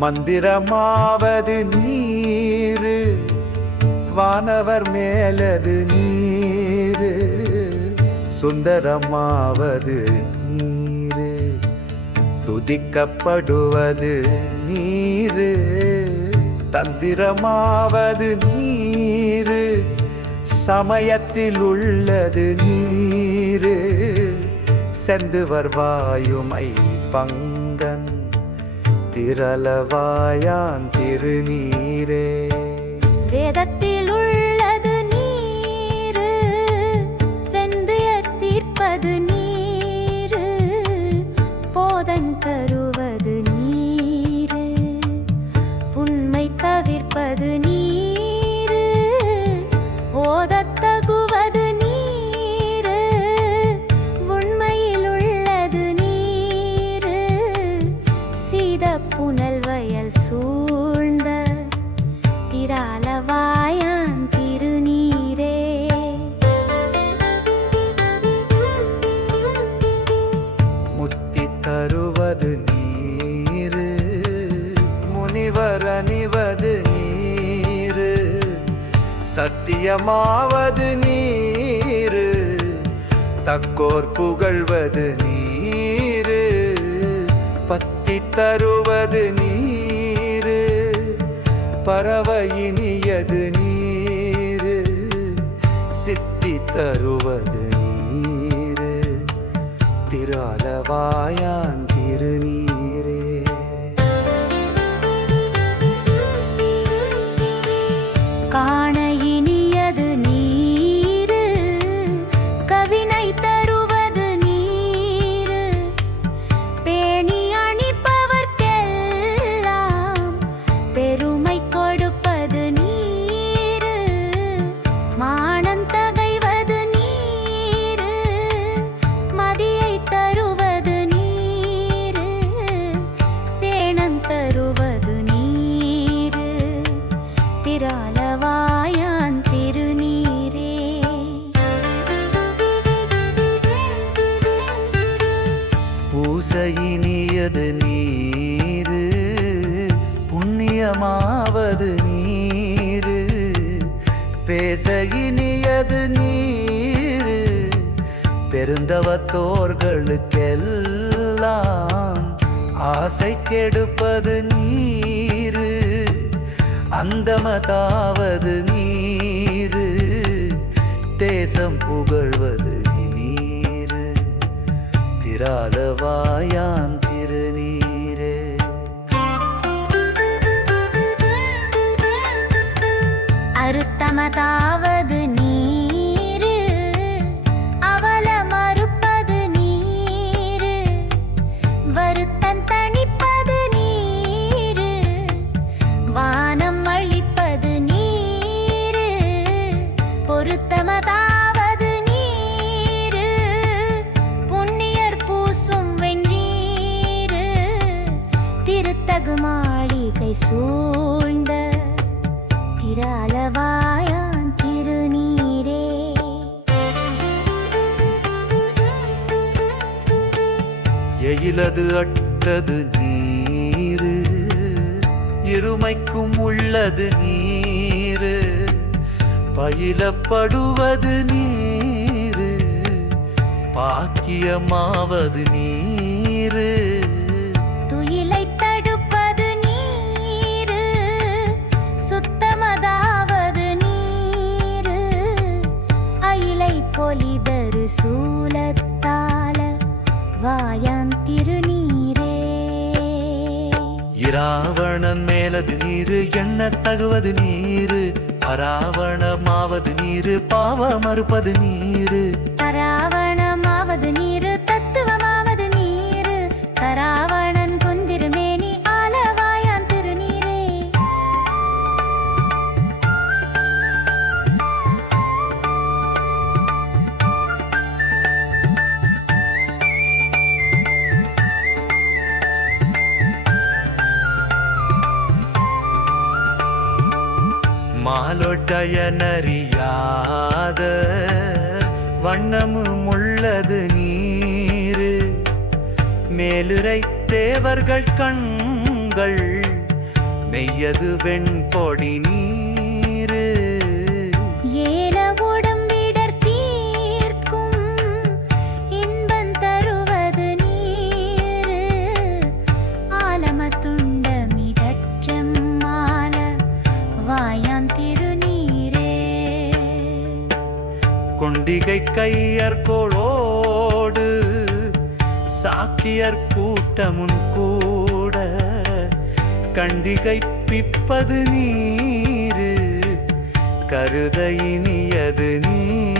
மந்திரமாவது நீர் வானவர் மேலது நீர். சுந்தரமாவது நீரு. துதிக்கப்படுவது நீரு. தந்திரமாவது நீரு. சமயத்தில் உள்ளது நீரு. சென்று வருவாயுமை பங்கன். திரளவாயான் திருநீரே. வயல் சூழ்ந்த திராலவாயான் திருநீரே. முத்தி தருவது நீரு முனிவர் அணிவது நீரு சத்தியமாவது நீரு தக்கோர் புகழ்வது நீரு பத்தி தருவது பறவையினியது நீர். சித்தி தருவது நீர். திராலவாயான் பேச இனியது நீர். பெருந்தவத்தோர்களுக்கெல்லாம் ஆசை கெடுப்பது நீர். அந்தமதாவது நீர். தேசம் புகழ்வது நீர். திராலவாயான் அறுத்தமதாவது நீரு. அவல மறுப்பது நீரு. வருத்தம் தணிப்பது நீரு. வானம் அளிப்பது நீரு. பொருத்தமதாவது திருத்தகு மாளிகை சூழ்ந்த திரால எயிலது அட்டது நீரு இருமைக்கும் உள்ளது நீரு பயிலப்படுவது நீரு பாக்கியமாவது நீரு. துயிலை தடுப்பது நீரு சுத்தமதாவது நீரு அயிலை பொலிதரு வாயான் திருநீரே. இராவணன் மேலது நீரு எண்ண தகுவது நீரு. பராவணமாவது நீரு பாவ மறுப்பது நீரு. மாலொட்டயனறியாத வண்ணமும் உள்ளது நீரு. மேலுரை தேவர்கள் கண்கள் மெய்யது வெண்பொடி நீர் கையற்கோளோடு கையர்கோளோடு சாக்கியர் கூட்டமுன் கூட. கண்டிகை பிப்பது நீரு கருதையினியது நீர்.